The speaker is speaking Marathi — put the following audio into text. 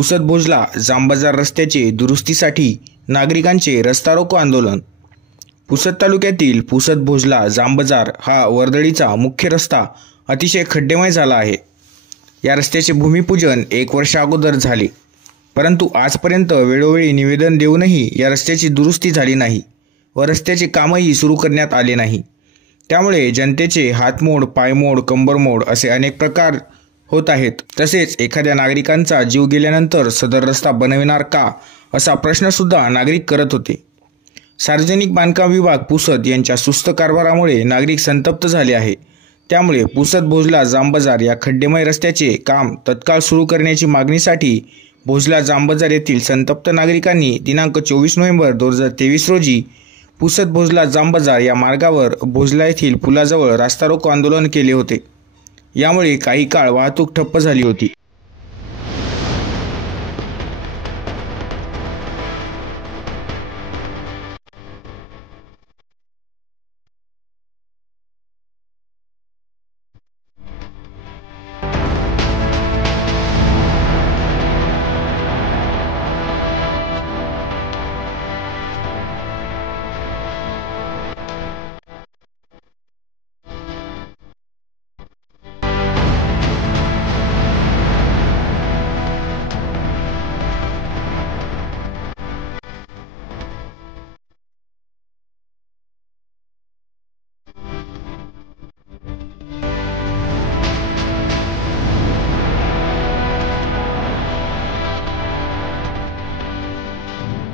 पुसद भोजला जांबबाजार रस्त्याचे दुरुस्तीसाठी नागरिकांचे रस्ता रोको आंदोलन। पुसद तालुक्यातील पुसद भोजला जांबबाजार हा वर्दळीचा मुख्य रस्ता अतिशय खड्डेमय झाला आहे। या रस्त्याचे भूमिपूजन 1 वर्ष अगोदर झाले, परंतु आजपर्यंत वेळोवेळी निवेदन देऊनही या रस्त्याची दुरुस्ती झाली नाही व रस्त्याचे कामही सुरू करण्यात आले नाही। त्यामुळे जनतेचे हातमोड, पायमोड, कंबरमोड असे अनेक प्रकार होत आहेत। तसेच एखाद्या नागरिकांचा जीव गेल्यानंतर सदर रस्ता बनविणार का असा प्रश्न सुद्धा नागरिक करत होते। सार्वजनिक बांधकाम विभाग पुसद यांच्या सुस्त कारभारामुळे नागरिक संतप्त झाले आहे। त्यामुळे पुसद भोजला जांबबाजार या खड्डेमय रस्त्याचे काम तत्काळ सुरू करण्याची मागणीसाठी भोजला जांबबाजार येथील संतप्त नागरिकांनी दिनांक 24 नोव्हेंबर 2023 रोजी पुसद भोजला जांबबाजार या मार्गावर भोजला येथील पुलाजवळ रास्ता रोको आंदोलन केले होते। यामुळे काही काळ वाहतूक ठप्प झाली होती।